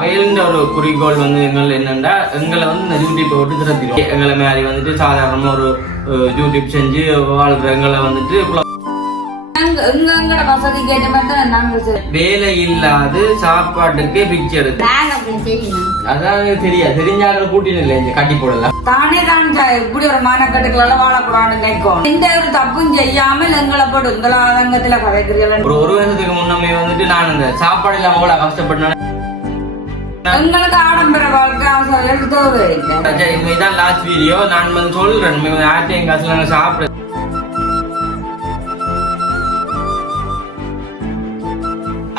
அவையில ஒரு குறிக்கோள் வந்து எங்கள் என்னன்னா எங்களை வந்து இந்த யூடியூப் விட்டு திறத்திடும். எங்களை மாதிரி வந்துட்டு சாதாரணமா ஒரு யூடியூப் செஞ்சு வாழ்ற எங்களை வந்துட்டு வேலை இல்லாது சாப்பாட்டுக்கு பிச்சை எடுத்து அதாவது தெரிஞ்சாங்க கூட்டின்னு இல்லை கட்டி போடலாம் தானே தான் இப்படி ஒரு மானக்கட்டுக்கள வாழக்கூடாதுன்னு நினைக்கும். இந்த ஒரு தப்பும் செய்யாமல் எங்களை போட்டு உங்கள ஆதங்கத்துல கதைக்கிறீர்கள். ஒரு வருஷத்துக்கு முன்னமே வந்துட்டு நான் இந்த சாப்பாடு இல்லாம கூட கஷ்டப்பட்டேன். எங்களுக்கு ஆடம்பர வாழ்க்கை அவசரம் தேவை இல்லை. இதுதான் லாஸ்ட் வீடியோ. நான் வந்து சொல்றேன் ஆட்டையும் காசுல நாங்க சாப்பிட.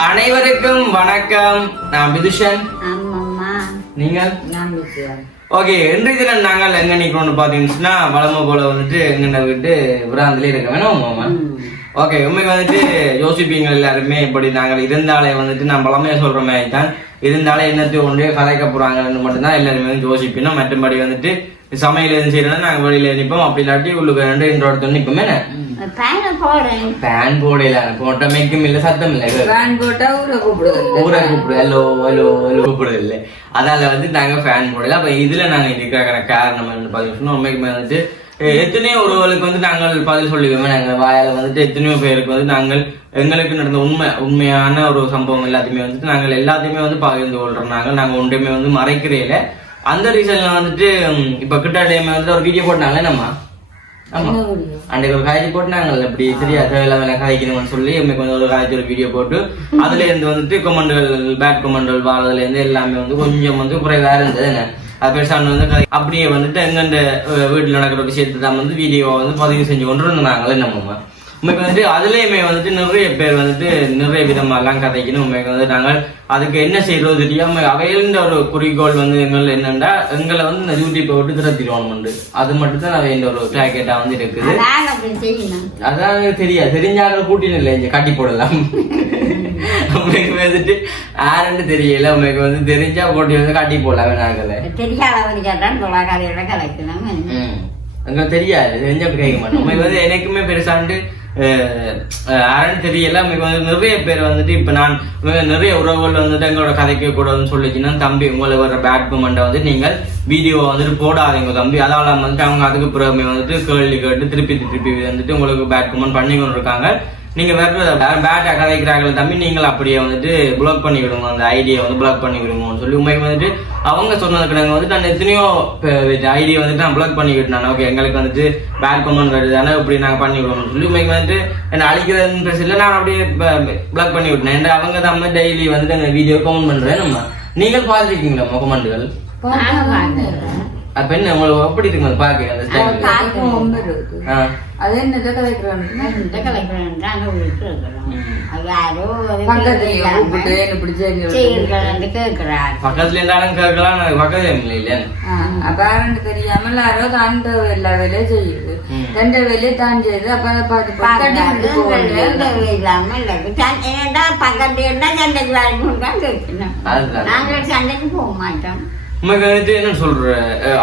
அனைவருக்கும் வணக்கம். நான் விதுஷன். நீங்கள்? ஓகே, இன்றைய தினம் நாங்கள் எங்க நிக்கிறோம்னு பாத்தீங்கன்னா வளமை போல வந்துட்டு எங்க விட்டு பிராந்திலே இருக்க வேணும் மாமா. ஓகே, உண்மைக்கு வந்துட்டு யோசிப்பீங்க எல்லாருமே இப்படி நாங்கள் இருந்தாலே வந்துட்டு நான் பழமையா சொல்ற மாதிரி தான் இருந்தாலே என்னத்தையும் ஒன்றே கதைக்க போறாங்கன்னு மட்டும்தான் எல்லாருமே வந்து யோசிப்பீங்க. மற்றபடி வந்துட்டு சமையல் எதுவும் செய்யறோம்னா நாங்க வெளியில நிற்போம். அப்படி இல்லாட்டி உள்ளுக்கு ரெண்டு இடத்துல நிற்போமே. பேன் போடல போட்ட மேக்கும் இல்ல சத்தம் இல்ல ஊரை கூப்பிடுது ஹலோ ஹலோ ஹலோ கூப்பிடுது இல்ல. அதால வந்து நாங்க ஃபேன் போடல. அப்ப இதுல நாங்க இருக்கிற காரணம் பாத்தீங்கன்னா உண்மைக்குமே வந்துட்டு எத்தனையோ ஒருவர்களுக்கு வந்து நாங்கள் பதில் சொல்லிக்குவோம். நாங்க வாயால வந்துட்டு எத்தனையோ பேருக்கு வந்து நாங்கள் எங்களுக்கு நடந்த உண்மையான ஒரு சம்பவம் எல்லாத்தையுமே வந்துட்டு நாங்கள் எல்லாத்தையுமே வந்து பகிர்ந்து கொள்றோம். நாங்க ஒன்றையுமே வந்து மறைக்கிறேல. அந்த ரீசன்ல வந்துட்டு இப்ப கிட்ட டைம் வந்து ஒரு வீடியோ போட்டாங்களே நம்ம அன்றைக்கு ஒரு காய்ச்சி போட்டுனாங்கல்ல இப்படி சரியா தேவையில்லாம காய்க்கணும்னு சொல்லி கொஞ்சம் ஒரு காய்ச்சி ஒரு வீடியோ போட்டு அதுல இருந்து வந்துட்டு கொமெண்டுகள் பேட் கொமெண்டுகள் வாரதுல இருந்து எல்லாமே வந்து கொஞ்சம் வந்து குறைவா இருந்தது. என்ன அது பெருசான வந்து அப்படியே வந்துட்டு எங்க இந்த வீட்டுல நடக்கிற விஷயத்தை தான் வந்து வீடியோ வந்து பதிவு செஞ்சு கொண்டு இருந்தாங்களே நம்ம உண்மைக்கு வந்துட்டு அதுலயுமே வந்துட்டு நிறைய பேர் வந்துட்டு நிறைய விதமா எல்லாம் கதைக்கணும். உண்மைக்கு வந்து நாங்கள் அதுக்கு என்ன செய்யறது தெரியாம அவையில ஒரு குறிக்கோள் வந்து எங்கள் என்னன்னா எங்களை வந்து இந்த யூடியூப்பை விட்டு திறத்திடுவோம். அது மட்டும் தான் அவையில ஒரு பேக்கெட்டா வந்து இருக்குது. அதாவது தெரிஞ்சாங்க கூட்டின்னு இல்லை இங்க கட்டி போடலாம். உண்மைக்கு வந்துட்டு யாருன்னு தெரியல. உண்மைக்கு வந்து தெரிஞ்சா போட்டி வந்து கட்டி போடலாம். நாங்களே எங்களுக்கு தெரியாது தெரிஞ்சா கேட்க மாட்டோம். உண்மைக்கு வந்து எனக்குமே பெருசாண்டு யாருன்னு தெரியல. வந்து நிறைய பேர் வந்துட்டு இப்ப நான் நிறைய உறவுகள் வந்துட்டு எங்களோட கதைக்க கூடாதுன்னு சொல்லிச்சுன்னா தம்பி உங்களை வர பேட் கமெண்ட்டை வந்து நீங்கள் வீடியோ வந்துட்டு போடாதீங்க தம்பி. அதால வந்துட்டு அவங்க அதுக்கு பிறகு வந்துட்டு கேள்வி கேட்டு திருப்பி வந்துட்டு உங்களுக்கு பேட் கமெண்ட் பண்ணி கொண்டு இருக்காங்க. நீங்க வேற பேட்டா கதைக்கிறார்கள் தம்பி நீங்கள் அப்படியே வந்துட்டு பிளாக் பண்ணி விடுங்க. அந்த ஐடியா வந்து பிளாக் பண்ணி விடுங்கன்னு சொல்லி உண்மைக்கு வந்துட்டு அவங்க சொன்னதுக்கு நாங்கள் வந்துட்டு நான் எத்தனையோ ஐடியா வந்துட்டு நான் பிளாக் பண்ணி விட்டேன். ஓகே எங்களுக்கு வந்துட்டு பேட் கமெண்ட் வருதுதானே இப்படி நாங்கள் பண்ணி விடுவோம்னு சொல்லி உண்மைக்கு வந்துட்டு என்ன அழிக்கிறதுன்னு பேசல. நான் அப்படியே பிளாக் பண்ணி விட்டேன். ஏன்னா அவங்க தான் வந்து டெய்லி வந்துட்டு அந்த வீடியோ கமெண்ட் பண்றேன். நம்ம நீங்கள் பார்த்துருக்கீங்களா கமெண்ட்டுகள்? அப்ப என்ன உங்களுக்கு எப்படி இருக்கு பாக்க அது என்ன கதைக்கிறோம் பக்கத்துல இருந்தாலும் கேட்கலாம் பக்கத்துல இல்ல பேரண்ட் தெரியாமல் யாரோ தான் எல்லா வேலையும் செய்யுது. ரெண்டு வேலையை தான் செய்யுது. அப்ப பக்கத்து சண்டைக்கு போக மாட்டோம். உண்மைக்கு வந்துட்டு என்ன சொல்ற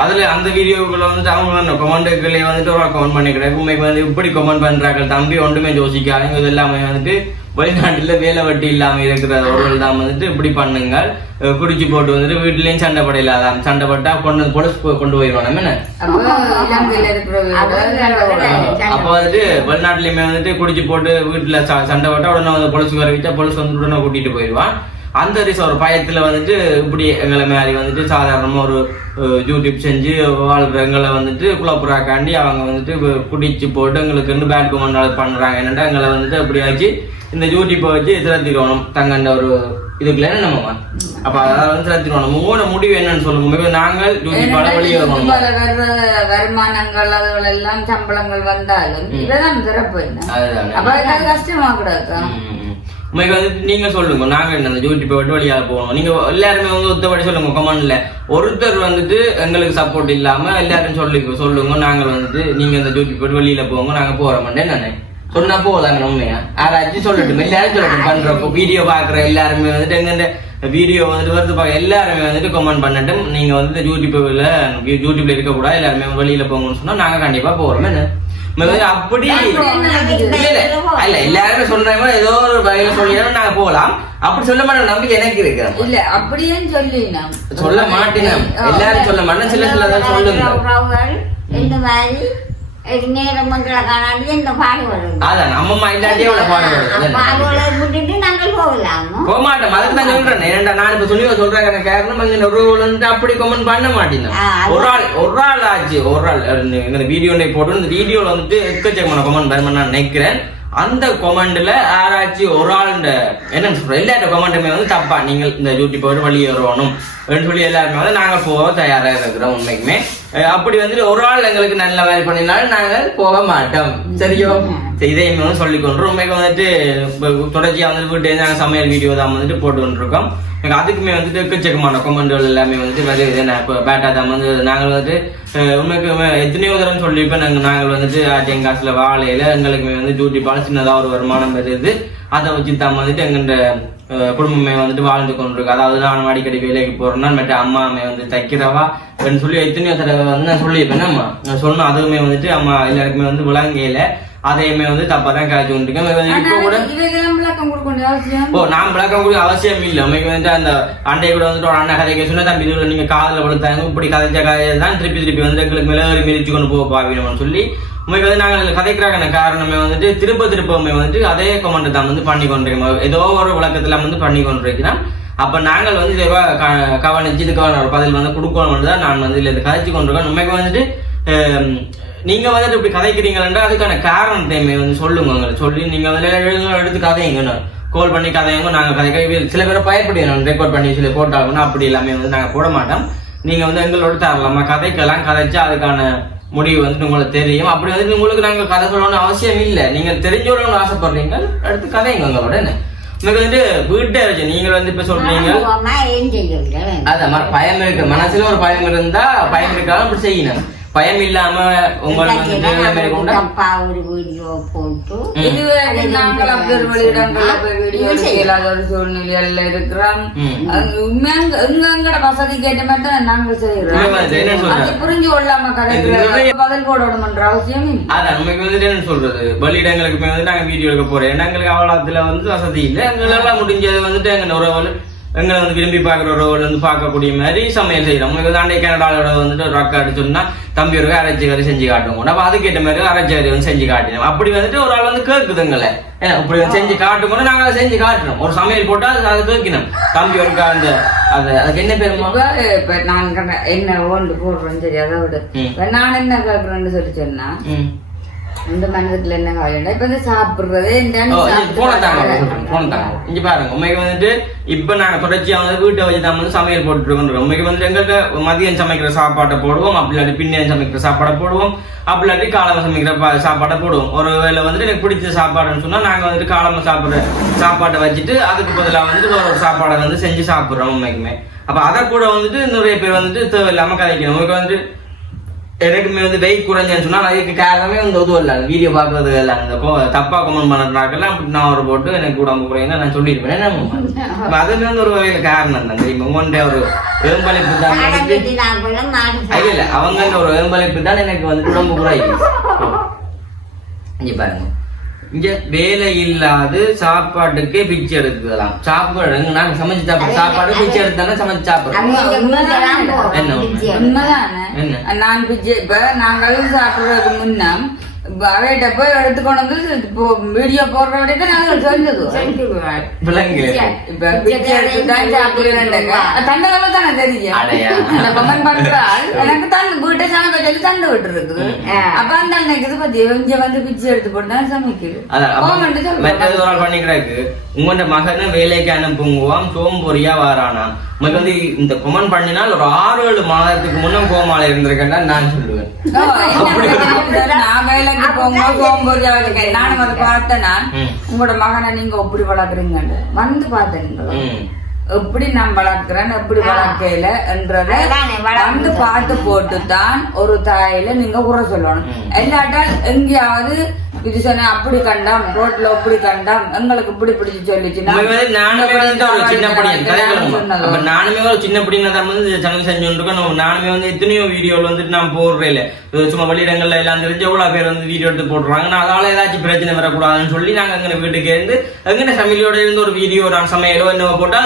அதுல அந்த வீடியோக்குள்ள வந்துட்டு அவங்க கமெண்ட்டுகளே வந்துட்டு ஒரு கமெண்ட் பண்ணி கிடையாது. உண்மைக்கு வந்து இப்படி கமெண்ட் பண்றாங்க தம்பி ஒன்றுமே யோசிக்காதீங்க. இது எல்லாமே வந்துட்டு வெளிநாட்டுல வேலை வெட்டி இல்லாம இருக்கிற ஒருவர்கள் தான் வந்துட்டு இப்படி பண்ணுங்க. குடிச்சு போட்டு வந்துட்டு வீட்டுலயும் சண்டை படையிலாதான் சண்டை பட்டா கொண்டு போயிடுவாங்க. என்ன அப்ப வந்துட்டு வெளிநாட்டுலயுமே வந்துட்டு குடிச்சு போட்டு வீட்டுல சண்டை பட்டா உடனே வந்து பொலிசுக்கு வர வச்சா பொலிசு வந்து உடனே கூட்டிட்டு போயிடுவான். அந்த ஒரு பயத்துல வந்துட்டு இப்படி எங்களை மாதிரி வந்துட்டு சாதாரணமா ஒரு யூடியூப் செஞ்சு வாழ்ற எங்களை வந்துட்டு குழப்புறாக்காண்டி அவங்க வந்துட்டு குடிச்சு போட்டு எங்களுக்கு பேட் கமெண்ட் பண்றாங்க. என்னடா எங்களை வந்துட்டு அப்படி ஆச்சு இந்த யூடியூப்பை வச்சு திறத்திக்கணும் தங்கண்ட ஒரு இதுக்குள்ள என்ன நம்ம அப்ப அதாவது வந்து திறத்திக்கணும். உங்களோட முடிவு என்னன்னு சொல்லுங்க. நாங்கள் யூடியூப்பால வெளியே வரணும். வருமானங்கள் அதுகள் எல்லாம் சம்பளங்கள் வந்தாலும் இதெல்லாம் சிறப்பு அதுதான் கஷ்டமா கூடாது. உண்மைக்கு வந்துட்டு நீங்க சொல்லுங்க நாங்க என்ன யூடியூப்பை விட்டு வழியால போகணும். நீங்க எல்லாருமே வந்து ஒத்தபடி சொல்லுங்க கமெண்ட்ல. ஒருத்தர் வந்துட்டு எங்களுக்கு சப்போர்ட் இல்லாம எல்லாரும் சொல்லுங்க நாங்கள் வந்துட்டு நீங்க இந்த யூடியூப் விட்டு வெளியில போங்க நாங்க போற மாட்டேன் நானே சொன்னா போதாங்க. உண்மையா யாராச்சும் சொல்லட்டும் எல்லாரும் சொல்லட்டும். பண்றப்போ வீடியோ பாக்குற எல்லாருமே வந்துட்டு எங்க வீடியோ வந்துட்டு வருது பாக்க எல்லாருமே வந்துட்டு கமெண்ட் பண்ணட்டும். நீங்க வந்து யூடியூப்ல இருக்கக்கூடாது எல்லாருமே வெளியில போங்கன்னு சொன்னா நாங்க கண்டிப்பா போறோம். என்ன அப்படி இல்ல எல்லாருமே சொல்றாங்க ஏதோ ஒரு வகையில சொல்லினா நாங்க போகலாம். அப்படி சொல்ல மாட்டோம், நம்பிக்கை எனக்கு இருக்கு. இல்ல அப்படியே சொல்ல மாட்டேன், எல்லாரும் சொல்ல மாட்டேன், சில தான் சொல்லுங்க. இந்த மாதிரி நேரமங்களை காணாடி இந்த பாடு வரும். அதான் நம்ம இல்லாட்டியே பாடு விட்டுட்டு நாங்கள் போகலாம் போக மாட்டோம். அதுக்கு நான் சொல்றேன், ஏன்டா நான் இப்ப சொல்லி சொல்றேன் காரணம் அங்க அப்படி கமெண்ட் பண்ண மாட்டேன். ஒரு ஆள் ஆச்சு, ஒரு ஆள் வீடியோ போட்டு இந்த வீடியோல வந்துட்டு எக்கச்சக்கமான கமெண்ட் பண்ண நான் நினைக்கிறேன். அந்த கொமெண்ட்ல யாராச்சு ஒரு ஆள் என்ன சொல்ற எல்லா கொமெண்ட்டுமே வந்து தப்பா, நீங்கள் இந்த யூடியூப் வழியே வரணும் சொல்லி எல்லாருமே வந்து நாங்க போக தயாரா இருக்கிறோம். உண்மைக்குமே அப்படி வந்துட்டு ஒரு ஆள் எங்களுக்கு நல்ல வேலை பண்ணினாலும் நாங்கள் போக மாட்டோம். சரியோ, இதையுமே வந்து சொல்லிக்கொண்டு உண்மைக்கு வந்துட்டு தொடர்ச்சியா வந்துட்டு வீட்டு நாங்கள் சமையல் வீடியோ தான் வந்துட்டு போட்டு கொண்டிருக்கோம். அதுக்குமே வந்துட்டு எக்கச்சக்கமான கொமெண்ட்கள் எல்லாமே வந்துட்டு வருது. இப்போ பேட்டா தான் வந்து நாங்கள் வந்துட்டு உண்மைக்கு எத்தனையோ தரம் சொல்லியிருப்போம். நாங்கள் வந்துட்டு எங்க காசுல வாழையில எங்களுக்குமே வந்து டியூட்டி பால் சின்னதாக ஒரு வருமானம் வருது. அதை வச்சு தான் வந்துட்டு எங்கள்ட குடும்பமே வந்துட்டு வாழ்ந்து கொண்டிருக்கு. அதாவது நான் அடிக்கடி வேலைக்கு போறேன்னா மற்ற அம்மாமே வந்து தைக்கிறவா சொல்லி எத்தனையோ தடவை வந்து நான் சொல்லியிருப்பேன். அம்மா நான் சொன்னோம், அதுவுமே வந்துட்டு அம்மா எல்லாருக்குமே வந்து விளங்கையில அதையுமே வந்து தப்பா தான் காய்ச்சி கொண்டிருக்கேன். இப்போ கூட நான் விளக்கம் கூட அவசியம் இல்லை. உண்மைக்கு வந்துட்டு அந்த அண்டை கூட வந்துட்டு ஒரு அண்ணன் கதைக்க சொன்னா தம்பி இதுல நீங்க காதல வளர்த்தாங்க இப்படி கதைச்ச கதையை தான் திருப்பி வந்து எங்களுக்கு மிளகு மிதிச்சு கொண்டு போக பாவினோம்னு சொல்லி உண்மைக்கு வந்து நாங்கள் கதைக்கிறாங்க காரணமே வந்துட்டு திருப்பமே வந்துட்டு அதே கமெண்ட் தான் வந்து பண்ணி கொண்டிருக்கோம். ஏதோ ஒரு விளக்கத்துல வந்து பண்ணி கொண்டிருக்கிறோம். அப்ப நாங்கள் வந்து இதை கவனிச்சு இதுக்கான ஒரு பதில் வந்து கொடுக்கணும் தான் நான் வந்து இதுல கதைச்சு கொண்டிருக்கோம். உண்மைக்கு வந்துட்டு நீங்க வந்துட்டு இப்படி கதைக்கிறீங்களா அதுக்கான காரணத்தையுமே வந்து சொல்லுங்க. சொல்லி நீங்க வந்து எடுத்து கதைங்க, கால் பண்ணி கதைங்க. நாங்க கதைக்க சில பேரை பயப்படுவோம் ரெக்கார்ட் பண்ணி சில போட்டாங்கன்னா அப்படி எல்லாமே வந்து நாங்க போட மாட்டோம். நீங்க வந்து எங்களோட தரலாமா கதைக்கெல்லாம் கதைச்சா அதுக்கான முடிவு வந்துட்டு உங்களுக்கு தெரியும். அப்படி வந்துட்டு உங்களுக்கு நாங்க கதை சொல்லணும்னு அவசியம் இல்லை. நீங்க தெரிஞ்சோட ஆசைப்படுறீங்க எடுத்து கதைங்க உங்களோட. என்ன உங்களுக்கு வந்து வீட்டை வச்சு நீங்க வந்து இப்ப சொல்றீங்க அதான் பயம் இருக்கு, மனசுல ஒரு பயம் இருந்தா பயம் இருக்காலும் அப்படி செய்யணும். பயம் இல்லாம உங்களுக்கு ஒரு வீடியோ போட்டு நாங்கள் அப்படி ஒரு சூழ்நிலையில இருக்கிறோம். எங்கட வசதிக்கு ஏற்ற மாதிரி தான் நாங்கள் செய்யறோம். புரிஞ்சு கொள்ளாம கதை பதில் போடணும்ன்ற அவசியம் இல்லை. அதான் நமக்கு வந்துட்டு என்ன சொல்றது, வெளியிடங்களுக்கு போய் வந்து நாங்க வீடியோ எடுக்க போறோம். எங்களுக்கு அவ்வளவுல வந்து வசதி இல்லை. எங்களால முடிஞ்சது வந்துட்டு எங்க உறவுகள் எங்களை வந்து விரும்பி பார்க்குற உறவுகள் வந்து பார்க்கக்கூடிய மாதிரி சமையல் செய்யறோம். உங்களுக்கு தாண்டே கனடாவோட வந்துட்டு ரொக்க அடிச்சோம்னா தம்பி ஒரு அரைச்சி கறி செஞ்சு காட்டுவோம். அப்ப அதுக்கேற்ற மாதிரி அரைச்சி கறி வந்து செஞ்சு காட்டினோம். அப்படி வந்துட்டு ஒரு ஆள் வந்து கேட்குதுங்களே இப்படி செஞ்சு காட்டும்போது நாங்க அதை செஞ்சு காட்டுறோம். ஒரு சமையல் போட்டா அதை கேட்கணும். தம்பி ஒருக்கா அந்த அதுக்கு என்ன பேருமா இப்ப நான் என்ன ஓண்டு போடுறோம் சரி. அதோட நான் என்ன கேட்கறேன்னு சொல்லி சொன்னா இந்த மனதுக்குள்ள என்ன காலையில இப்ப வந்து சாப்பிடுறது இங்க பாருங்க. உண்மைக்கு வந்துட்டு இப்ப நாங்க தொடர்ச்சியா வந்து வீட்டை வச்சு தான் வந்து சமையல் போட்டு இருக்கோம். உண்மைக்கு வந்து எங்களுக்கு மதியம் சமைக்கிற சாப்பாட்டை போடுவோம், அப்படி இல்லாட்டி பின்னையம் சமைக்கிற சாப்பாடை போடுவோம், அப்படி இல்லாட்டி காலமா சமைக்கிற சாப்பாடை போடுவோம். ஒரு வேளை வந்துட்டு எனக்கு பிடிச்ச சாப்பாடுன்னு சொன்னா நாங்க வந்துட்டு காலமா சாப்பிடுற சாப்பாட்டை வச்சுட்டு அதுக்கு பதிலாக வந்து ஒரு சாப்பாடை வந்து செஞ்சு சாப்பிடுறோம். உண்மைக்குமே அப்ப அதை கூட வந்துட்டு நிறைய பேர் வந்துட்டு தேவையில்லாம கதைக்கணும். உங்களுக்கு வந்து எனக்குமே வந்து வெயிட் குறைஞ்சேன்னு சொன்னா அதுக்கு காரணமே வந்து உதவும் இல்லை. வீடியோ பாக்குறது இல்லை, அந்த தப்பா கமெண்ட் பண்ணுறாக்கெல்லாம் அப்படி நான் ஒரு போட்டு எனக்கு உடம்பு குறையுன்னா நான் சொல்லியிருப்பேன். அதுல வந்து ஒரு வகையில காரணம் தான் தெரியுமா. உங்கள்கிட்ட ஒரு வேம்பளிப்பு தான் இல்ல அவங்க ஒரு வேம்பளிப்பு தான் எனக்கு வந்து உடம்பு குறையுது. இங்க பாருங்க, இங்க வேலை இல்லாது சாப்பாட்டுக்கே பிச்சை எடுக்கலாம். சாப்பாடு நாங்க சமைச்சு சாப்பிடுறோம், சாப்பாடு பிச்சை எடுத்தானே சமைச்சு சாப்பிடுறோம். நான் பிச்சை இப்ப நாங்கள் சாப்பிடுறதுக்கு முன்ன அவையிட்ட போய் எடுத்துக்கொண்டு வந்து வீடியோ போடுற விட நாங்கள் சொல்லுது இப்ப பிச்சை எடுத்துதான் சாப்பிடுறேன் தண்டகளை தானே தெரியும். அந்த கமெண்ட் பண்றாள் எனக்கு தான் வீட்டை சமைக்க சொல்லி தண்டு விட்டு இருக்குது. அப்ப அந்த அன்னைக்கு பத்தி இங்க வந்து பிச்சை எடுத்து போட்டுதான் சமைக்குது. பண்ணிக்கிறாக்கு உங்களோட மகனை வேலைக்கு அனுப்புங்குவான் சோம்பொறியா வாரானா. நமக்கு வந்து இந்த கொமெண்ட் பண்ணினால் ஒரு 6-7 மாதத்துக்கு முன்ன கோமால இருந்திருக்கேன்னா நான் சொல்லுவேன். நான் வேலைக்கு போகும்போது சோம்பொறியா இருக்கேன். நானும் அதை பார்த்தேன்னா உங்களோட மகனை நீங்க எப்படி வளர்க்குறீங்க வந்து பார்த்தேன். எப்படி நான் வளர்க்கிறேன் எப்படி வளர்க்கையில என்றத வந்து பாட்டு போட்டுதான் ஒரு தாயில நீங்க உரை சொல்லணும். இல்லாட்டால் எங்கேயாவது இது சொன்ன அப்படி கண்டாம் ரோட்ல அப்படி கண்டாம் எங்களுக்கு இப்படி பிடிச்சு சொல்லிச்சுன்னா நானுமே ஒரு சின்ன படியன் நானுமே ஒரு சின்ன படினா தான் வந்து சேனல் செஞ்சுருக்கோம். நானுமே வந்து எத்தனையோ வீடியோல வந்துட்டு நான் போடுறேன் இல்ல சும்மா வெளியிடங்கள்ல எல்லாம் தெரிஞ்ச எவ்வளவு பேர் வந்து வீடியோ எடுத்து போட்டுருவாங்க. நான் அதால ஏதாச்சும் பிரச்சனை வரக்கூடாதுன்னு சொல்லி நாங்க எங்க வீட்டுக்கு இருந்து எங்க ஃபேமிலியோட இருந்து ஒரு வீடியோ நான் சமையலோ என்னவோ போட்டா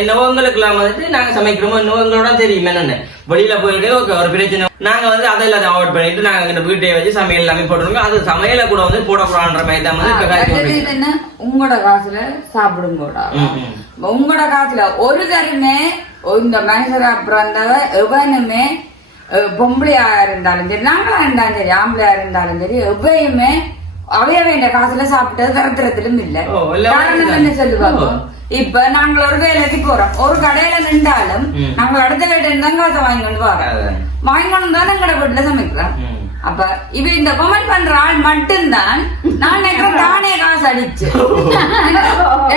என்னவோ எங்களுக்கு எல்லாம் வந்துட்டு நாங்க சமைக்கிறோமோ என்னவோ எங்களோட தெரியும் என்னன்னு வெளியில போயிருக்கே ஒரு பிரச்சனை நாங்க வந்து அதை எல்லாத்தையும் அவாய்ட் பண்ணிட்டு நாங்க எங்க வீட்டை வச்சு சமையல் எல்லாமே போட்டுருக்கோம். அது சமையல கூட வந்து போடக்கூடாதுன்ற மாதிரி தான் வந்து உங்களோட காசுல சாப்பிடும் கூட உங்களோட காசுல ஒரு தருமே இந்த மனுஷரா பிறந்தவ எவனுமே பொம்பளையா இருந்தாலும் சரி நாங்களா இருந்தாலும் சரி ஆம்பளையா இருந்தாலும் சரி எவையுமே அவைய வேண்டிய காசுல சாப்பிட்டது தரத்திரத்திலும் இல்ல. காரணம் என்ன சொல்லுவாங்க, இப்ப நாங்கள் ஒரு வேலைக்கு போறோம், ஒரு கடையில நின்றாலும் நாங்கள் அடுத்த வீட்டுல இருந்தா காசை வாங்கிக்கொண்டு வரோம், வாங்கிக்கொண்டு தான் எங்கட வீட்டுல சமைக்கிறோம். அப்ப இவ இந்த கமெண்ட் பண்ற ஆள் மட்டும்தான் நான் நினைக்கிறேன் தானே காசு அடிச்சு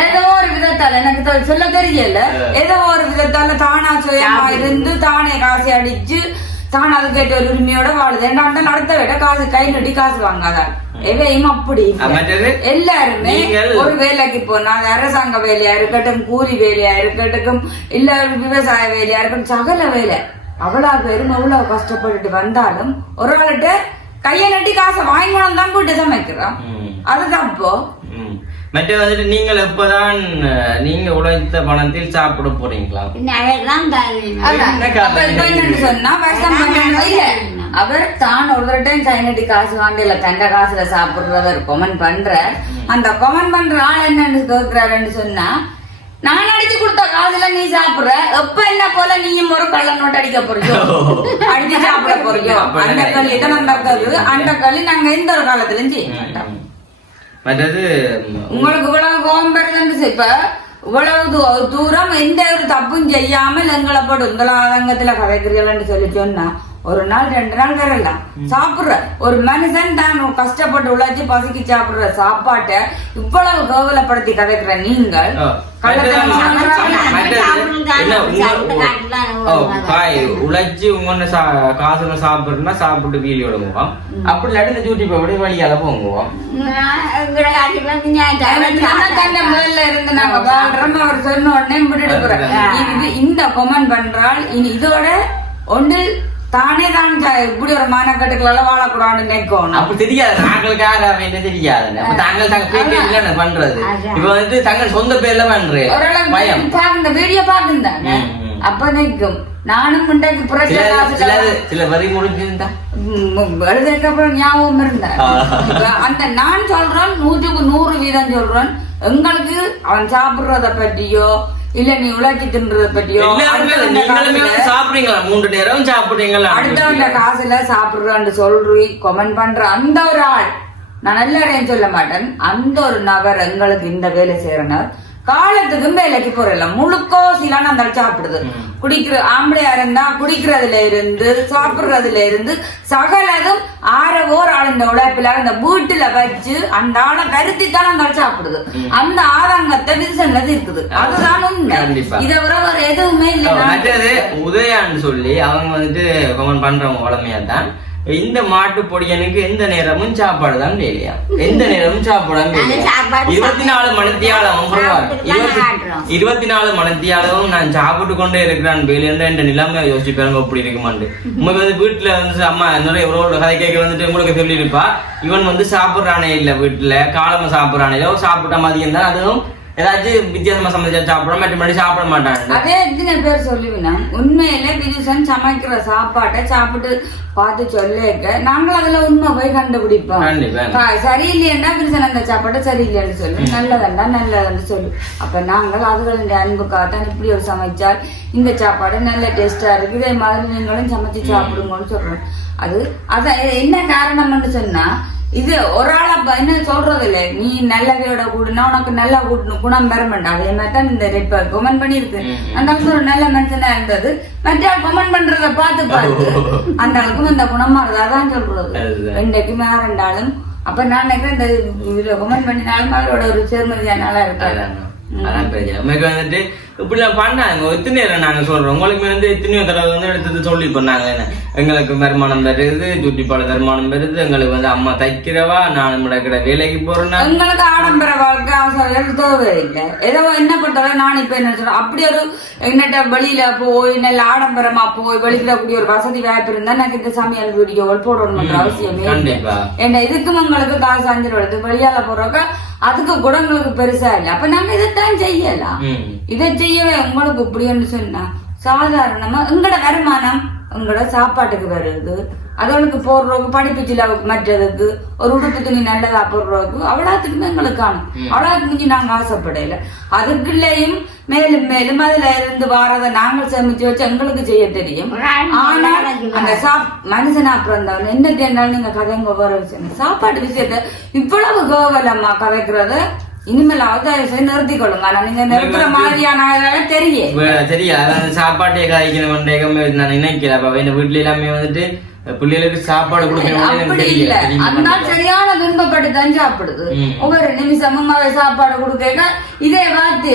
ஏதோ ஒரு விதத்தால எனக்கு சொல்ல தெரியல, ஏதோ ஒரு விதத்தால தானா சுயமா இருந்து தானே காசு அடிச்சு தான் அது கேட்ட ஒரு உரிமையோட வாழுது. ஏன்னா அடுத்த விட காசு கை நட்டி காசு வாங்காதான் எவையும் அப்படி எல்லாருமே ஒரு வேலைக்கு போனா அரசாங்க வேலையா இருக்கட்டும், கூலி வேலையா இருக்கட்டும், இல்ல விவசாய வேலையா இருக்கட்டும், சகல வேலை அவ்வளவு பேரும் எவ்வளவு கஷ்டப்பட்டுட்டு வந்தாலும் ஒரு ஆள்கிட்ட கையை நட்டி காசை வாங்கணும் தான் கூட்டு சமைக்கிறோம். அதுதான் இப்போ மற்ற வந்துட்டு நீங்கள் எப்பதான் நீங்க உழைத்த பணத்தில் சாப்பிட போறீங்களா? சொன்னா அவர் தான் ஒரு டைம் கை நட்டி காசு வாங்கல தண்ட காசுல சாப்பிடுறத கொமெண்ட் பண்ற அந்த கொமெண்ட் பண்ற ஆள் என்னன்னு கேக்குறாருன்னு சொன்னா நான் அடிச்சு கொடுத்த காசுல நீ சாப்பிடுற எப்ப என்ன போல நீயும் ஒரு கள்ள நோட்டு அடிக்க போறியோ அடிச்சு சாப்பிட போறியோ அந்த கல் இதெல்லாம் நடக்கிறது. அந்த கல் நாங்க எந்த ஒரு காலத்திலும் செய்ய மாட்டோம். உங்களுக்கு இவ்வளவு கோபம் பெறுதுன்னு இப்ப இவ்வளவு தூரம் எந்த ஒரு தப்பும் செய்யாமல் எங்களை போட்டு உங்கள ஆதங்கத்துல கதைக்கிறீங்கன்னு சொல்லி சொன்னா ஒரு நாள் 2 நாள் வரலாம். சாப்பிடுற ஒரு மனுஷன் தான் கஷ்டப்பட்டு உழைச்சி பசிக்கு சாப்பிடுற சாப்பாட்டை இவ்வளவு கேவலப்படுத்தி கதைக்கிற நீங்கள் உழைச்சி உங்க காசுல சாப்பிடுறா சாப்பிட்டு வீலியோட போவோம், அப்படி இல்லாட்டி இந்த ஜூட்டி போய் வழியால போவோம். முதல்ல இருந்து நாங்க வாழ்றோம் அவர் சொன்ன உடனே விட்டுட்டு இந்த கொமெண்ட் பண்றாள் இனி இதோட ஒன்று தானே தான் இப்படி ஒரு மானக்கட்டுக்கள வாழக்கூடாதுன்னு நினைக்கணும். அப்ப தெரியாது நாங்களுக்கு யாரும் என்ன தெரியாது, தாங்கள் தாங்க பண்றது இப்ப வந்து தங்கள் சொந்த பேர்ல பண்றேன் வீடியோ பாக்குந்தாங்க அப்ப நினைக்கும் நானும் முண்டாக்கு சில வரி முடிஞ்சிருந்தா எழுதுக்கு அப்புறம் ஞாபகம் இருந்தேன். அந்த நான் சொல்றேன் 100க்கு 100% சொல்றேன், எங்களுக்கு அவன் சாப்பிடுறத பற்றியோ இல்ல நீ உழைச்சி தின்றத பற்றியோ சாப்பிடுறீங்களா 3 நேரம் சாப்பிடுறீங்களா அடுத்தவங்க காசுல சாப்பிடுறான்னு சொல்லி கொமெண்ட் பண்ற அந்த ஒரு ஆள் நான் எல்லாரையும் சொல்ல மாட்டேன், அந்த ஒரு நபர் எங்களுக்கு இந்த வேலை செய்யறனர் காலத்துக்கும் வேலைக்கு போறல முழுக்கோ சிலான அந்த சாப்பிடுது. குடிக்கிற ஆம்பளையா இருந்தா குடிக்கிறதுல இருந்து சாப்பிடுறதுல இருந்து சகலதும் ஆறவோர் ஆள் இந்த உழைப்புல அந்த வீட்டுல வச்சு அந்த ஆளை கருத்தி தான் அந்த சாப்பிடுது. அந்த ஆதங்கத்தை விசனது இருக்குது, அதுதான் உண்மை. இதை விட வேற எதுவுமே இல்லை. உதயான்னு சொல்லி அவங்க வந்துட்டு கமெண்ட் பண்றவங்க உடமையா தான் இந்த மாட்டு பொடியனுக்கு எந்த நேரமும் சாப்பாடு தான் வேலையா, எந்த நேரமும் சாப்பாடு 24 மணித்தியாலும் 24 மணித்தியாலும் நான் சாப்பிட்டு கொண்டே இருக்கிறான் வேலைன்ற என்ற நிலைமை யோசிப்பாங்க அப்படி இருக்குமாண்டு. உங்களுக்கு வந்து வீட்டுல வந்து அம்மா என்னோட எவ்வளவு கதை கேட்க வந்துட்டு உங்களுக்கு சொல்லியிருப்பா இவன் வந்து சாப்பிடுறானே இல்ல வீட்டுல காலமா சாப்பிடுறானே சாப்பிட்ட மதியம் தான் அதுவும் ஏதாச்சும் வித்தியாசமா சமைச்சா சாப்பிடுறோம் மற்றபடி சாப்பிட மாட்டாங்க. அதே எத்தனை பேர் சொல்லுவீங்கன்னா உண்மையில பிரிசன் சமைக்கிற சாப்பாட்டை சாப்பிட்டு பார்த்து சொல்லிக்க நாங்களும் அதுல உண்மை போய் கண்டுபிடிப்போம். சரியில்லையா பிரிசன் அந்த சாப்பாட்டை சரியில்லைன்னு சொல்லு, நல்லதண்டா நல்லதுன்னு சொல்லு. அப்ப நாங்கள் அதுகளுடைய அன்புக்காகத்தான் இப்படி ஒரு சமைச்சால் இந்த சாப்பாடு நல்ல டேஸ்டா இருக்கு, இதே மாதிரி நீங்களும் சமைச்சு சாப்பிடுங்கன்னு சொல்றோம். அது என்ன காரணம்னு சொன்னா இது ஒரு ஆளா என்ன சொல்றது இல்ல, நீ நல்லவையோட கூடுனா உனக்கு நல்லா குணம் பெற மாட்டா. அதே மாதிரிதான் இந்த இப்ப கமெண்ட் பண்ணிருக்கு அந்த அளவுக்கு ஒரு நல்ல மனுஷனா இருந்தது, மற்ற கமெண்ட் பண்றத பார்த்து அந்த அளவுக்கு இந்த குணமா இருந்தாதான் சொல்றது. ரெண்டுக்குமே ரெண்டாலும் அப்ப நான் நினைக்கிறேன் இந்த இதுல கமெண்ட் பண்ணினாலும் அவரோட ஒரு சேர்மதியானால இருக்காரு. அதான் பிரச்சனை. உங்களுக்கு வந்துட்டு இப்படிலாம் பண்ணாங்க எத்தனை நாங்க சொல்றோம். உங்களுக்கு வந்து எத்தனையோ தடவை வந்து எடுத்து சொல்லி பண்ணாங்க. எங்களுக்கு வருமானம் வருது, சுட்டிப்பாடு வருமானம் வருது, எங்களுக்கு வந்து அம்மா தைக்கிறவா, நான் கிட வேலைக்கு போறேன்னா எங்களுக்கு ஆடம்பர வாழ்க்கை அவசரம் தேவை இல்லை. ஏதோ என்ன பண்றதோ நான் இப்ப என்ன சொல்றேன், அப்படி ஒரு என்னட்ட வெளியில போய் நல்ல ஆடம்பரமா போய் வெளியிடக்கூடிய ஒரு வசதி வாய்ப்பு இருந்தா எனக்கு இந்த சமையல் வீடியோகள் போடணும்ன்ற அவசியமே கண்டிப்பா. என்ன இதுக்கும் உங்களுக்கு காசு அஞ்சு வருது, வெளியால போறவங்க அதுக்கு கூட உங்களுக்கு பெருசா இல்லை. அப்ப நாங்க இதைத்தான் செய்யலாம். இதை செய்யவே உங்களுக்கு இப்படின்னு சொன்னா சாதாரணமா எங்களோட வருமானம் உங்களோட சாப்பாட்டுக்கு வருது, அதோளுக்கு போடுறோக்கு படிப்பு சிலவுக்கு, மற்றதுக்கு ஒரு உடுப்பு துணி நல்லதா போடுறோக்கு அவ்வளோத்துக்குமே எங்களுக்கு காணும். அவ்வளோக்கு மிஞ்சி நாங்க ஆசைப்படையில. அதுக்குள்ளேயும் மேலும் மேலும் அதுல இருந்து வாரதை நாங்கள் சேமிச்சு வச்சு எங்களுக்கு செய்ய தெரியும். ஆனால் அந்த மனுஷனா அப்புறம் தான் என்ன கேட்டாலும் நீங்க கதைங்க வர விஷயம் சாப்பாட்டு விஷயத்த இவ்வளவு கோவலம்மா கதைக்கிறத இனிமேலாவது நிறுத்தி கொள்ளுங்க. ஆனா நீங்க நிறுத்துற மாதிரியான தெரியாது. சாப்பாட்டை காய்க்கணும் நான் நினைக்கல. அப்ப இந்த வீட்டுல எல்லாமே வந்துட்டு பிள்ளைகளுக்கு சாப்பாடு அப்படி இல்ல. அந்த சரியான துன்பப்பட்டு தான் சாப்பிடுது. ஒவ்வொரு நிமிஷமும் சாப்பாடு கொடுக்க இதே வார்த்தை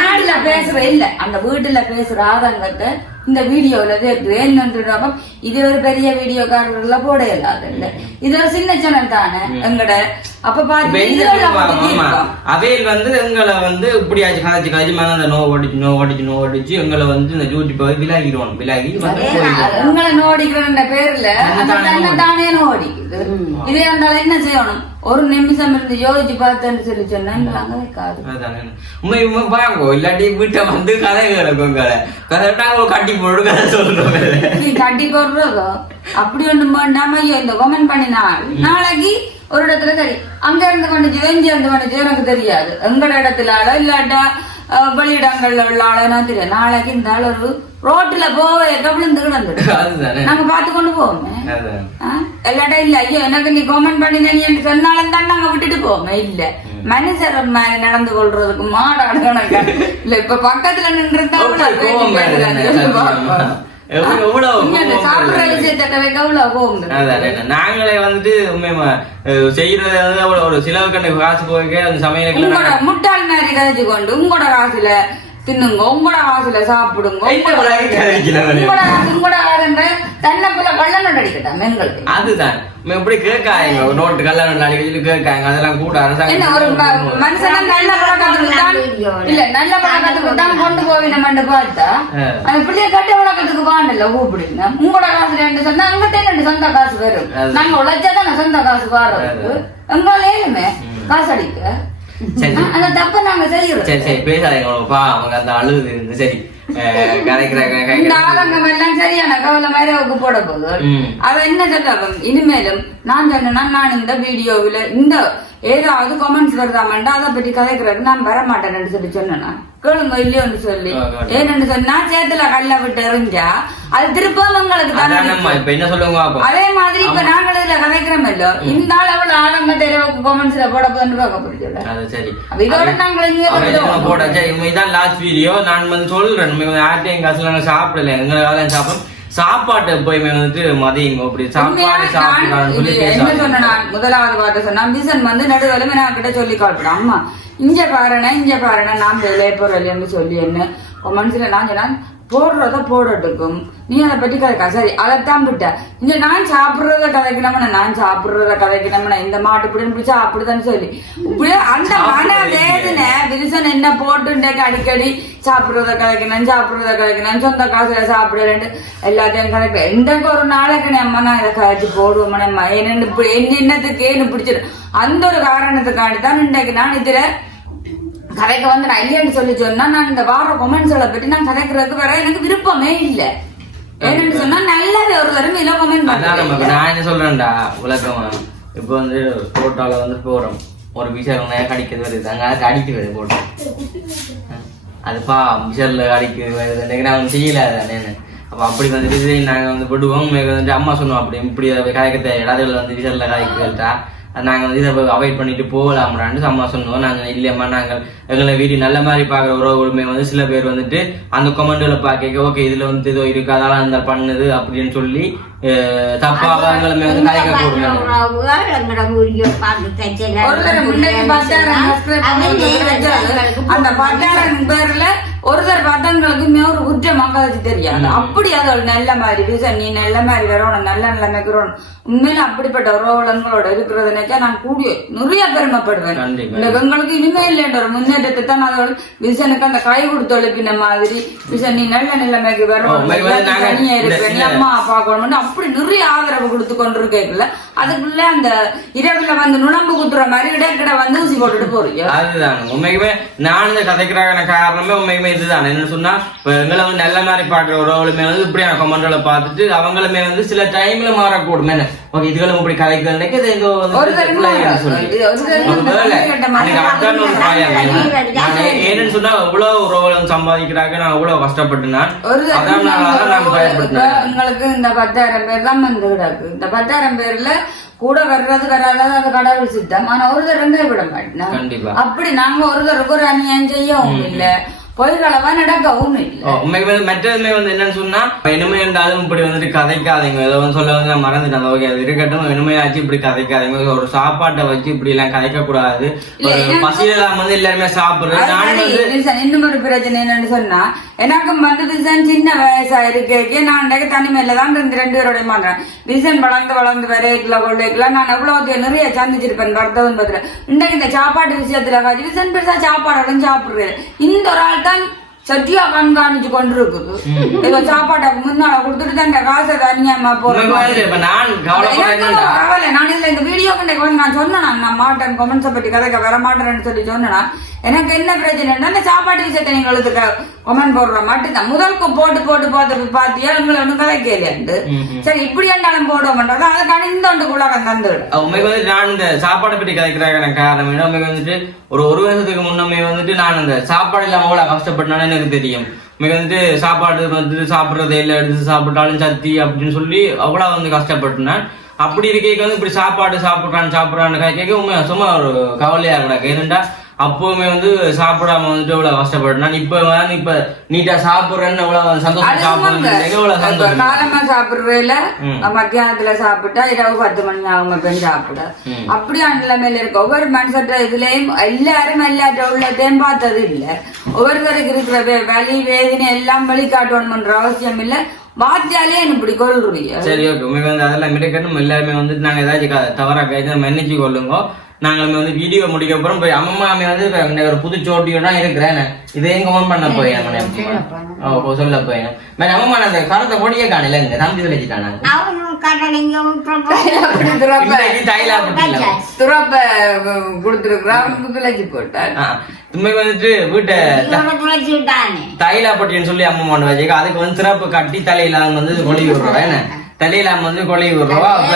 வீட்டுல பேசுற இல்ல, அந்த வீட்டுல பேசுற ஆதங்கத்தை இந்த வீடியோல வேணும். இது ஒரு பெரிய வீடியோக்காரர்கள போட இல்லாத இல்ல, இது ஒரு சின்ன சேனல் தானே எங்கட. அப்ப அவையில் வந்து எங்களை வந்து இப்படி ஆச்சு காய்ச்சி காய்ச்சி அந்த நோ ஓடிச்சு எங்களை வந்து இந்த யூடியூப் விலகிடுவோம். விலகி உங்களை நோடிக்கிற பேர்ல தானே நோடிக்குது. இதே இருந்தாலும் என்ன செய்யணும், ஒரு நிமிஷம் இருந்து யோசிச்சு பார்த்தேன்னு சொல்லி சொன்னா வாங்கோ. இல்லாட்டி வீட்டை வந்து கதை கிடக்கும். கதை கட்டி போடு கதை சொல்றோம். கட்டி போடுறதோ அப்படி ஒண்ணு பண்ணாம இந்த கமெண்ட் பண்ணினால் நாளைக்கு ஒரு இடத்துல சரி அங்க இருந்து பண்ணிச்சு வெஞ்சி இருந்து பண்ணிச்சு எனக்கு தெரியாது. எங்கட இடத்துல ஆளோ இல்லாட்டா வெளியிடங்கள்ல உள்ள ஆளோ தெரியாது. நாளைக்கு இந்த ஆள் ஒரு ரோட்டுல போவே விழுந்து கிடந்துடும். நாங்க பாத்து கொண்டு போவோமே. எல்லாட்டா இல்ல ஐயோ எனக்கு நீ கமெண்ட் பண்ணின நீ என்று சொன்னாலும் தான் நாங்க விட்டுட்டு போவோமே. இல்ல மனுஷர் மாதிரி நடந்து கொள்றதுக்கு மாடாடு கணக்கு இல்ல. இப்ப பக்கத்துல நின்று நாங்களே வந்துட்டு செய்யறது ஒரு சிலவு கண்டு காசு போய் அந்த சமையல முட்டாள் மாதிரி கதைச்சு கொண்டு உங்களோட காசுல தின்னுங்க, உங்களோட காசுல சாப்பிடுங்க, உங்களோட காசுன்ற தன்னை போல கள்ள அடிக்கட்டாம் எங்களுக்கு. அதுதான் எப்படி கேட்காங்க நோட்டு கல்ல அடிக்கடி கேட்காங்க. அதெல்லாம் கூட அரசாங்கம் ஒரு மனுஷனா நல்ல பழக்கத்துக்கு தான் இல்ல, நல்ல பழக்கத்துக்கு தான் கொண்டு போவினு பார்த்தா அந்த பிள்ளைய கட்ட பழக்கத்துக்கு வாண்டல கூப்பிடுங்க. உங்களோட காசு ரெண்டு சொன்னா அங்கிட்ட ரெண்டு சொந்த காசு வரும். நாங்க உழைச்சாதான் சொந்த காசு வாடுறதுக்கு எங்களாலுமே காசு அடிக்க அந்த தப்ப நாங்க செய்யறோம். சரி சரி பேசாதீங்கப்பா. அவங்க அந்த அழுது இருந்து சரி ஆரங்கம் எல்லாம் சரியான கவலை மாதிரி போட போகுது. அவ என்ன சொல்ல இனிமேலும் நான் சொன்னா நான் இந்த வீடியோவில இந்த ஏதாவது கமெண்ட்ஸ் வருதாமண்டா அதை பற்றி கதைக்கிறதுக்கு நான் வரமாட்டேன்னு சொல்லி சொன்னா கேளுங்க இல்லையோன்னு சொல்லி ஏன்னு சொன்னா சேத்துல கல்ல விட்டு எறிஞ்சா அது திருப்பம் உங்களுக்கு என்ன சொல்லுவாங்க. அதே மாதிரி இப்ப நாங்கள் இதுல கதைக்கிறோம் இல்ல இந்த அளவுல ஆரம்ப தெரிவுக்கு கமெண்ட்ஸ்ல போட போதுன்னு பார்க்க போறீங்க. இதோட நாங்கள் போட இதான் லாஸ்ட் வீடியோ. நான் வந்து சொல்றேன் யார்ட்டையும் காசுல சாப்பிடல எங்களை சாப்பிடும் சாப்பாட்டை போய் வந்துட்டு மதியம் அப்படி சாப்பாடு சாப்பிடலாம்னு என்ன சொன்ன நான் முதலாவது வார்த்தை சொன்னா மிஷன் வந்து நடுவில் நான் கிட்ட சொல்லி காட்டுறேன். அம்மா இங்க பாருன நான் வெளியே போறேன்னு சொல்லி என்ன மனசுல நான் சொன்னா போடுறத போடட்டுக்கும் நீ அதை பற்றி கதைக்கா சரி அதைத்தான் விட்ட இங்க நான் சாப்பிடுறத கதைக்கணும்னா இந்த மாட்டு இப்படின்னு பிடிச்சா அப்படிதான் சொல்லி இப்படியே அந்த மன வேதனை விரிசன் என்ன போட்டு அடிக்கடி சாப்பிடுறத கதைக்கணும் சொந்த காசுல சாப்பிடுறேன் எல்லாத்தையும் கதைக்க எந்த ஒரு நாளைக்கு அம்மா நான் இதை கதைச்சு போடுவோம்மா என்னத்துக்கு ஏன்னு பிடிச்சிடும் அந்த ஒரு காரணத்துக்காண்டி தான் இன்றைக்கு நான் இதுல கதைக்க வந்து நான் இல்லைன்னு சொல்லி சொன்னா நான் இந்த வார கொமெண்ட்ஸ்களை பற்றி நான் கதைக்கிறதுக்கு வர எனக்கு விருப்பமே இல்லை. ஏன்னு சொன்னா நல்லாவே ஒரு தடவை இல்லை கொமெண்ட் பண்ண. நான் என்ன சொல்றேன்டா உலகமா இப்ப வந்து போட்டோல வந்து போறோம் ஒரு விஷயம் கடிக்கிறது வருது அங்க அடிக்க வருது போட்டோம் அதுப்பா மிஷர்ல அடிக்கிறது வருது நான் செய்யல அதானே. அப்ப அப்படி வந்துட்டு நாங்க வந்து போடுவோம் வந்துட்டு அம்மா சொன்னோம் அப்படி இப்படி கதைக்க இடத்துல வந்து விஷயத்துல கதைக்கிறா நாங்க வந்து இதை அவாய்ட் பண்ணிட்டு போகலாம்டான்னு அம்மா சொன்னோம். நாங்க இல்லையம்மா நாங்கள் எங்களை வீடு நல்ல மாதிரி பாக்குற உறவுகளுமே வந்து சில பேர் வந்துட்டு அந்த கொமெண்ட்களை பார்க்க ஓகே இதுல வந்து ஏதோ இருக்கு அதெல்லாம் இந்த பண்ணுது அப்படின்னு சொல்லி தப்பாக எங்களுமே வந்து கலைக்க அந்த 10,000 பேர்ல ஒருத்தர் பார்த்தவங்களுக்கு ஒரு குற்றமாக தெரியாது. அப்படி அது நல்ல மாதிரி நீ நல்ல மாதிரி வரணும், நல்ல நிலைமைக்கு வரணும். உண்மையில அப்படிப்பட்ட உறவுகளோட இருக்கிறது நினைச்சா நான் கூடிய நிறைய பெருமைப்படுவேன். இந்த எங்களுக்கு இனிமே இல்லைன்ற ஒரு முன்னேற்றத்தை தான் அதோட விசனுக்கு அந்த கை கொடுத்து எழுப்பின மாதிரி விசன் நீ நல்ல நிலைமைக்கு வரணும், தனியா இருப்பேன், நீ அம்மா அப்பா கொண்டு அப்படி நிறைய ஆதரவு கொடுத்து கொண்டு இருக்கல. அதுக்குள்ள அந்த இரவுல வந்து நுழம்பு குத்துற மாதிரி இடக்கிட வந்து ஊசி போட்டுட்டு போறீங்க. அதுதான் உண்மைக்குமே நான் இந்த கதைக்கிறாங்க காரணமே உண்மைக்குமே இதுதான். என்ன சொன்னா எங்களை வந்து நல்ல மாதிரி பாக்குற உறவுகளுமே வந்து இப்படியான கமெண்ட்களை பார்த்துட்டு அவங்களுமே வந்து சில டைம்ல மாறக்கூடும். என்ன ஓகே இதுகளும் இப்படி கதைக்கிறது ஏன்னு சொன்னா எவ்வளவு உறவுகளும் சம்பாதிக்கிறாங்க, நான் எவ்வளவு கஷ்டப்பட்டு நான் உங்களுக்கு இந்த 10,000 பேர் தான் வந்து கிடக்கு. இந்த 10,000 பேர்ல கூட வர்றது வராத அந்த கடவுள் சித்தம். ஆனா ஒருத்தர் ரெண்டே விட மாட்டேன். அப்படி நாங்க ஒருத்தருக்கு ஒரு அநியாயம் செய்யவும் இல்ல, பொய்களவா நடக்கவும் இல்லை. உண்மைக்கு மற்றதுமே வந்து என்னன்னு சொன்னா இனிமே இருந்தாலும் இப்படி வந்துட்டு கதைக்காதீங்க. ஏதோ வந்து சொல்ல வந்து நான் மறந்துட்டேன். ஓகே அது இருக்கட்டும், இனிமையாச்சு இப்படி கதைக்காதீங்க. ஒரு சாப்பாட்டை வச்சு இப்படி எல்லாம் கதைக்க கூடாது. பசியெல்லாம் வந்து எல்லாருமே சாப்பிடுறது. இன்னும் ஒரு பிரச்சனை என்னன்னு சொன்னா எனக்கும் வந்து விசன் சின்ன வயசா இருக்கே நான் தனிமையில தான் 2 பேரோட மாட்டேன். விசன் வளர்ந்து வரைக்கல கொள்ளைக்கல நான் எவ்வளவு நிறைய சந்திச்சிருப்பேன். வர்த்தவன் பத்திர இன்றைக்கு இந்த சாப்பாட்டு விஷயத்துல விசன் பெருசா சாப்பாடு சாப்பிடுறது இந்த ஒரு ஆள் தான் சத்தியா கண்காணிச்சு கொண்டு இருக்குது. இவ சாப்பாட்டுக்கு முன்னால கொடுத்துட்டு தான் இந்த காசை தனியாமா போறேன். நான் இதுல இந்த வீடியோ வந்து நான் சொன்னேன் நான் மாட்டேன் கொமெண்ட்ஸை பற்றி கதைக்க வர மாட்டேன்னு சொல்லி சொன்னேன்னா எனக்கு என்ன பிரச்சனைன்னா இந்த சாப்பாட்டு விஷயத்தை நீங்களுக்கு கொமெண்ட் போடுற மட்டும்தான். முதலுக்கு போட்டு பாத்தியா உங்களை ஒன்னும் கதைக்கலையாண்டு. சரி இப்படி இருந்தாலும் போட மாட்டோம் அதை கணிந்தோண்டுக்குள்ள தந்துவிடும். உண்மைக்கு வந்து நான் இந்த சாப்பாடை பற்றி கதைக்கிறாங்க காரணம் என்ன உண்மைக்கு வந்துட்டு ஒரு வருஷத்துக்கு முன்னமே வந்துட்டு நான் இந்த சாப்பாடு இல்லாம அவ்வளவு கஷ்டப்பட்டேன்னு எனக்கு தெரியும். மிக வந்துட்டு சாப்பாடு வந்துட்டு சாப்பிட்றதை இல்லை எடுத்து சாப்பிட்டாலும் சத்தி அப்படின்னு சொல்லி அவ்வளவு வந்து கஷ்டப்பட்டுனேன். அப்படி இருக்க வந்து இப்படி சாப்பாடு சாப்பிட்றான்னு கேட்க உண்மையா சும்மா ஒரு கவலையா கிடக்கு. ஏனெண்டா அப்பவுமே வந்து சாப்பிடாம வந்துட்டு இவ்வளவு கஷ்டப்பட்டேன். இப்ப நீட்டா சாப்பிடுறேன்னு இவ்வளவு சந்தோஷம் சாப்பிடுறேன். காலமா சாப்பிடுறதுல மத்தியானத்துல சாப்பிட்டா இரவு 10 மணி ஆகும் பெண் சாப்பிட அப்படியான நிலைமையில இருக்க ஒவ்வொரு மனுஷற்ற இதுலயும் எல்லாரும் எல்லாத்த உள்ளத்தையும் பார்த்தது இல்ல. ஒவ்வொருத்தருக்கு இருக்கிற வலி வேதனை எல்லாம் வழிகாட்டணும்ன்ற அவசியம் இல்ல. வாத்தியாலே இப்படி கொள்றீங்க. சரி ஓகே உண்மைக்கு வந்து அதெல்லாம் மிடக்கட்டும். எல்லாருமே வந்துட்டு நாங்க ஏதாச்சும் தவறா கைது மன்னிச்சு கொள்ளுங்க. நாங்களுமே வந்து வீடியோ முடிக்க அப்புறம் போய் அம்மாமே வந்து ஒரு புது சோட்டியோட இருக்கிறேன். இதையும் கமெண்ட் பண்ண போய் சொல்ல போய் அம்மா அந்த காலத்தை போடியே காணல இங்க தம்பி வச்சுட்டாங்க. வந்துட்டு வீட்டை தைலா பட்டின்னு சொல்லி அம்மா வச்சுக்க அதுக்கு வந்து சிறப்பு கட்டி தலையில வந்து கொழி விடுறோம். தலையில வந்து கொழி விடுறோம்.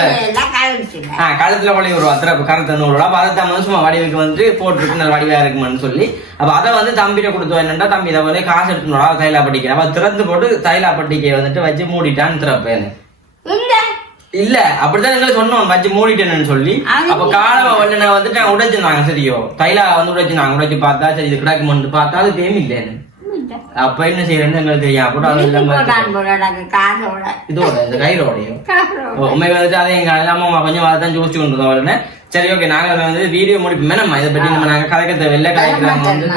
கழுத்துல கொழி விடுவோம் சிறப்பு கருத்து நூறுவா. அப்ப அதை வந்து சும்மா வடிவுக்கு வந்து போட்டுருக்கு வடிவா இருக்குமான்னு சொல்லி அப்ப அதை வந்து தம்பிட்ட கொடுத்து என்னன்னா தம்பி இதை வந்து காசு எடுத்துனோட தைலா பட்டிக்கை அப்ப திறந்து போட்டு தைலா பட்டிக்கையை வந்துட்டு வச்சு மூடிட்டான்னு திறப்பேன்னு இல்ல அப்படித்தான் எங்களை சொன்னோம் வச்சு மூடிட்டேன்னு சொல்லி. அப்ப காலவ வந்து நான் வந்துட்டு நான் உடைச்சிருந்தாங்க. சரியோ தைலா வந்து உடைச்சுனாங்க. உடைச்சு பார்த்தா சரி இது கிடக்குமென்னு பார்த்தா அது தேமி இல்லைன்னு. அப்ப என்ன செய்யறேன்னு எங்களுக்கு தெரியும். இதோட இந்த கயிறோடையும் உண்மை வந்துட்டு அதை எங்க அம்மா கொஞ்சம் அதான் யோசிச்சு கொண்டு இருந்தோம். சரி ஓகே நாங்க வந்து வீடியோ முடிப்போமே நம்ம இதை பற்றி நம்ம நாங்க கதைக்க தேவையில்லை. கதைக்கிறாங்க வந்து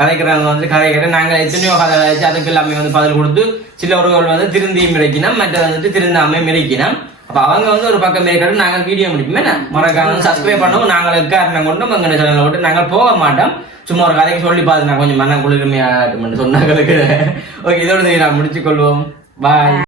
கதைக்கிறவங்க வந்து கதைக்கிற நாங்க எத்தனையோ கதை வச்சு அதுக்கு எல்லாமே வந்து பதில் கொடுத்து சில உறவுகள் வந்து திருந்தியும் மிரைக்கணும் மற்ற வந்துட்டு திருந்தாமே மிரைக்கணும். அப்ப அவங்க வந்து ஒரு பக்கம் மிரைக்கிறது நாங்க வீடியோ முடிப்போமே மறக்காம சப்ஸ்கிரைப் பண்ணவும் நாங்கள் காரணம் கொண்டு எங்க சேனலை விட்டு நாங்கள் போக மாட்டோம். சும்மா ஒரு கதைக்கு சொல்லி பார்த்து நான் கொஞ்சம் மன குளிர்மையாகட்டும் சொன்னாங்களுக்கு. ஓகே இதோட நான் முடிச்சு கொள்வோம். பாய்.